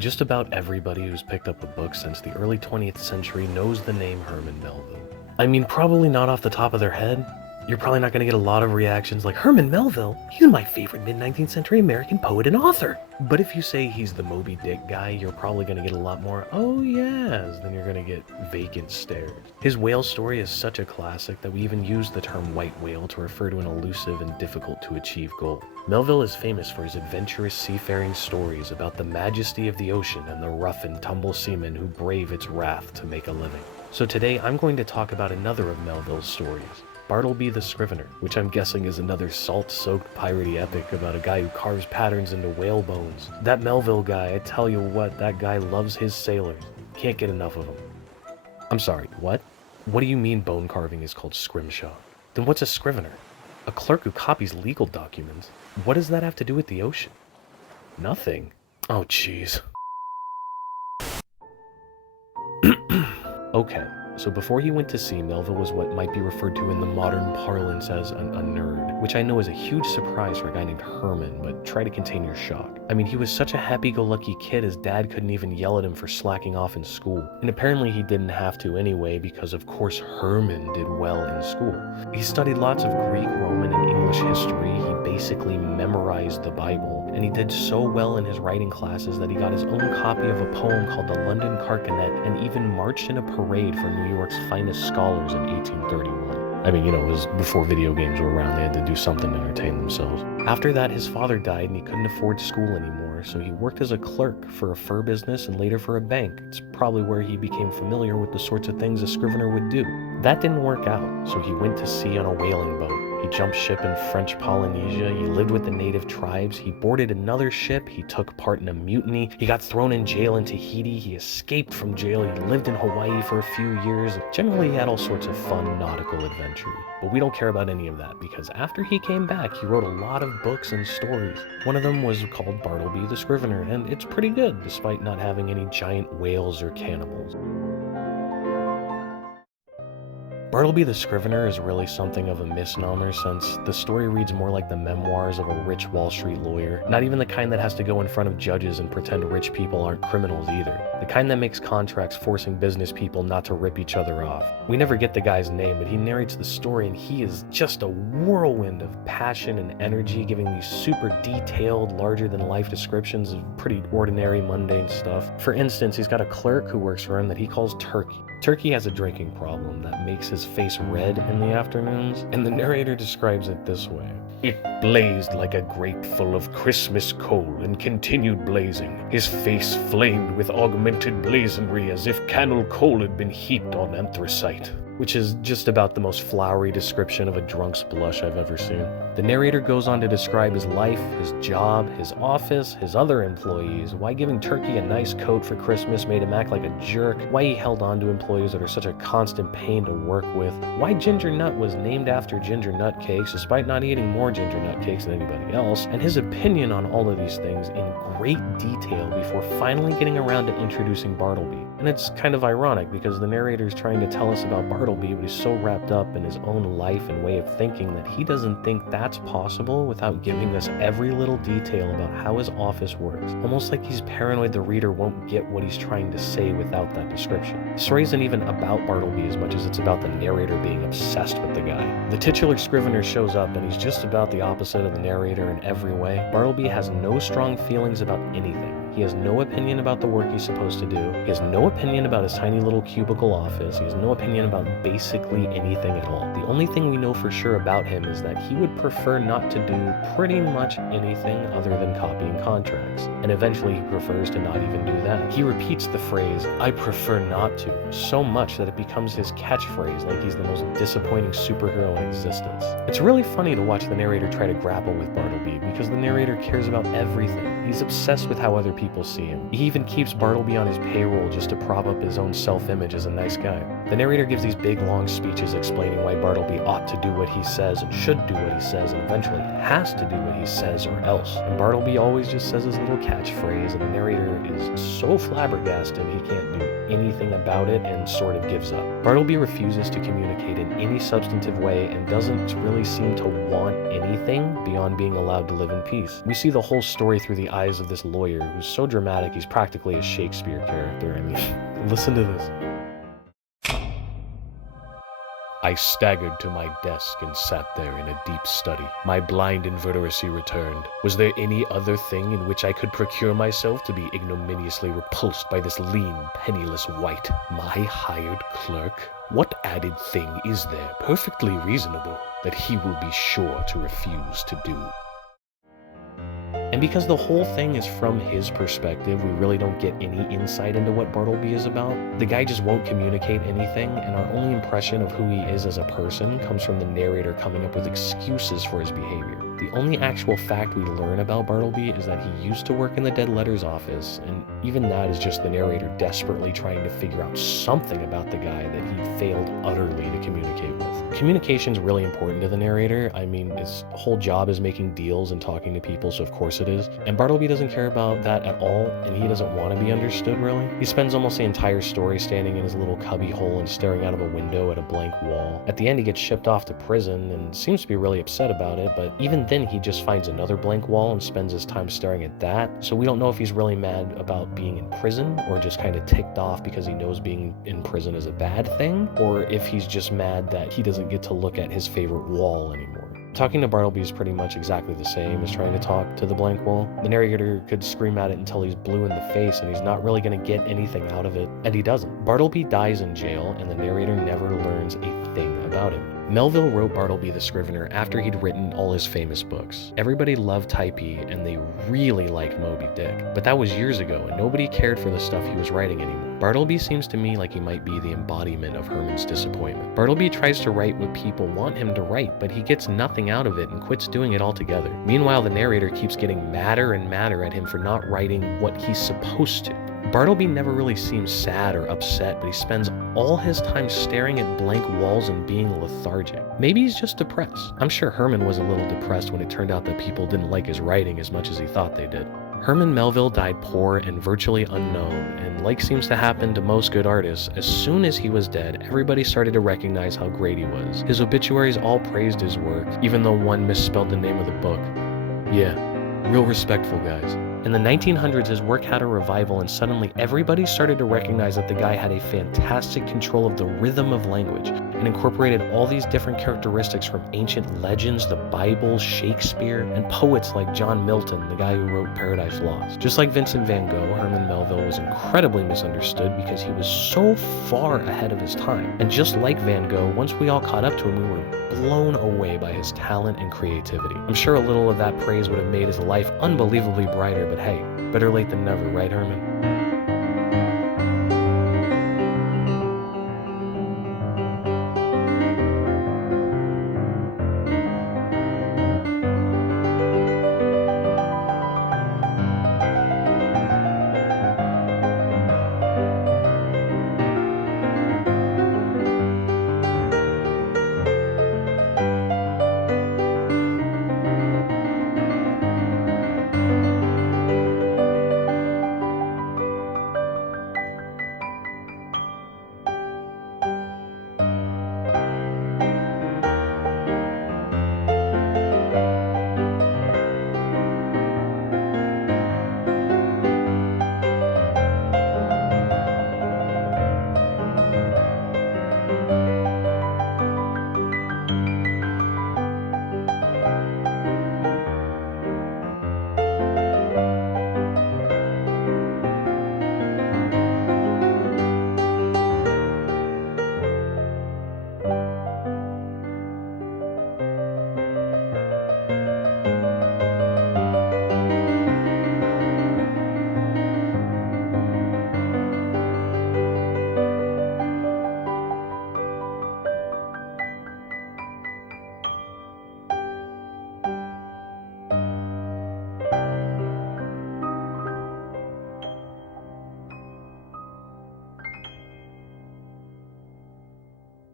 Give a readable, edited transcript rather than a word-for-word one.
Just about everybody who's picked up a book since the early 20th century knows the name Herman Melville. I mean, probably not off the top of their head. You're probably not going to get a lot of reactions like, Herman Melville? He's my favorite mid-19th century American poet and author. But if you say he's the Moby Dick guy, you're probably going to get a lot more, oh yes, than you're going to get vacant stares. His whale story is such a classic that we even use the term white whale to refer to an elusive and difficult to achieve goal. Melville is famous for his adventurous seafaring stories about the majesty of the ocean and the rough and tumble seamen who brave its wrath to make a living. So today I'm going to talk about another of Melville's stories, Bartleby the Scrivener, which I'm guessing is another salt-soaked piratey epic about a guy who carves patterns into whale bones. That Melville guy, I tell you what, that guy loves his sailors. Can't get enough of them. I'm sorry, what? What do you mean bone carving is called scrimshaw? Then what's a scrivener? A clerk who copies legal documents. What does that have to do with the ocean? Nothing. Oh, jeez. Okay. So before he went to sea, Melville was what might be referred to in the modern parlance as a nerd, which I know is a huge surprise for a guy named Herman, but try to contain your shock. I mean, he was such a happy-go-lucky kid his dad couldn't even yell at him for slacking off in school. And apparently he didn't have to anyway because of course Herman did well in school. He studied lots of Greek, Roman, and English history. He basically memorized the Bible. And he did so well in his writing classes that he got his own copy of a poem called the London Carcanet and even marched in a parade for New York's finest scholars in 1831. I mean, you know, it was before video games were around, they had to do something to entertain themselves. After that, his father died and he couldn't afford school anymore, so he worked as a clerk for a fur business and later for a bank. It's probably where he became familiar with the sorts of things a scrivener would do. That didn't work out, so he went to sea on a whaling boat. He jumped ship in French Polynesia, he lived with the native tribes, he boarded another ship, he took part in a mutiny, he got thrown in jail in Tahiti, he escaped from jail, he lived in Hawaii for a few years. Generally, he had all sorts of fun nautical adventures. But we don't care about any of that, because after he came back, he wrote a lot of books and stories. One of them was called Bartleby the Scrivener, and it's pretty good, despite not having any giant whales or cannibals. Bartleby the Scrivener is really something of a misnomer since the story reads more like the memoirs of a rich Wall Street lawyer, not even the kind that has to go in front of judges and pretend rich people aren't criminals either, the kind that makes contracts forcing business people not to rip each other off. We never get the guy's name, but he narrates the story and he is just a whirlwind of passion and energy, giving these super detailed, larger-than-life descriptions of pretty ordinary, mundane stuff. For instance, he's got a clerk who works for him that he calls Turkey. Turkey has a drinking problem that makes his face red in the afternoons, and the narrator describes it this way. It blazed like a grate full of Christmas coal and continued blazing. His face flamed with augmented blazonry as if cannel coal had been heaped on anthracite. Which is just about the most flowery description of a drunk's blush I've ever seen. The narrator goes on to describe his life, his job, his office, his other employees, why giving Turkey a nice coat for Christmas made him act like a jerk, why he held on to employees that are such a constant pain to work with, why Ginger Nut was named after ginger nut cakes despite not eating more ginger nut cakes than anybody else, and his opinion on all of these things in great detail before finally getting around to introducing Bartleby. And it's kind of ironic because the narrator is trying to tell us about Bartleby, but he's so wrapped up in his own life and way of thinking that he doesn't think that's possible without giving us every little detail about how his office works. Almost like he's paranoid the reader won't get what he's trying to say without that description. The story isn't even about Bartleby as much as it's about the narrator being obsessed with the guy. The titular scrivener shows up and he's just about the opposite of the narrator in every way. Bartleby has no strong feelings about anything. He has no opinion about the work he's supposed to do. He has no opinion about his tiny little cubicle office. He has no opinion about basically anything at all. The only thing we know for sure about him is that he would prefer not to do pretty much anything other than copying contracts. And eventually he prefers to not even do that. He repeats the phrase, "I prefer not to," so much that it becomes his catchphrase, like he's the most disappointing superhero in existence. It's really funny to watch the narrator try to grapple with Bartleby because the narrator cares about everything. He's obsessed with how other people see him. He even keeps Bartleby on his payroll just to prop up his own self-image as a nice guy. The narrator gives these big long speeches explaining why Bartleby ought to do what he says and should do what he says and eventually has to do what he says or else. And Bartleby always just says his little catchphrase, and the narrator is so flabbergasted he can't do anything about it and sort of gives up. Bartleby refuses to communicate in any substantive way and doesn't really seem to want anything beyond being allowed to live in peace. We see the whole story through the eyes of this lawyer who's so dramatic he's practically a Shakespeare character. I mean, listen to this. I staggered to my desk and sat there in a deep study. My blind inveteracy returned. Was there any other thing in which I could procure myself to be ignominiously repulsed by this lean, penniless wight, my hired clerk? What added thing is there, perfectly reasonable, that he will be sure to refuse to do? And because the whole thing is from his perspective, we really don't get any insight into what Bartleby is about. The guy just won't communicate anything, and our only impression of who he is as a person comes from the narrator coming up with excuses for his behavior. The only actual fact we learn about Bartleby is that he used to work in the dead letters office, and even that is just the narrator desperately trying to figure out something about the guy that he failed utterly to communicate with. Communication's really important to the narrator. I mean, his whole job is making deals and talking to people, so of course it is. And Bartleby doesn't care about that at all, and he doesn't want to be understood, really. He spends almost the entire story standing in his little cubby hole and staring out of a window at a blank wall. At the end, he gets shipped off to prison and seems to be really upset about it, but even then he just finds another blank wall and spends his time staring at that. So we don't know if he's really mad about being in prison or just kind of ticked off because he knows being in prison is a bad thing, or if he's just mad that he doesn't get to look at his favorite wall anymore. Talking to Bartleby is pretty much exactly the same as trying to talk to the blank wall. The narrator could scream at it until he's blue in the face and he's not really going to get anything out of it, and he doesn't. Bartleby dies in jail and the narrator never learns a thing about him. Melville wrote Bartleby the Scrivener after he'd written all his famous books. Everybody loved Typee and they really liked Moby Dick, but that was years ago and nobody cared for the stuff he was writing anymore. Bartleby seems to me like he might be the embodiment of Herman's disappointment. Bartleby tries to write what people want him to write, but he gets nothing out of it and quits doing it altogether. Meanwhile, the narrator keeps getting madder and madder at him for not writing what he's supposed to. Bartleby never really seems sad or upset, but he spends all his time staring at blank walls and being lethargic. Maybe he's just depressed. I'm sure Herman was a little depressed when it turned out that people didn't like his writing as much as he thought they did. Herman Melville died poor and virtually unknown, and like seems to happen to most good artists, as soon as he was dead, everybody started to recognize how great he was. His obituaries all praised his work, even though one misspelled the name of the book. Yeah, real respectful guys. In the 1900s, his work had a revival, and suddenly everybody started to recognize that the guy had a fantastic control of the rhythm of language and incorporated all these different characteristics from ancient legends, the Bible, Shakespeare, and poets like John Milton, the guy who wrote Paradise Lost. Just like Vincent van Gogh, Herman Melville was incredibly misunderstood because he was so far ahead of his time. And just like Van Gogh, once we all caught up to him, we were blown away by his talent and creativity. I'm sure a little of that praise would have made his life unbelievably brighter, but hey, better late than never, right, Herman?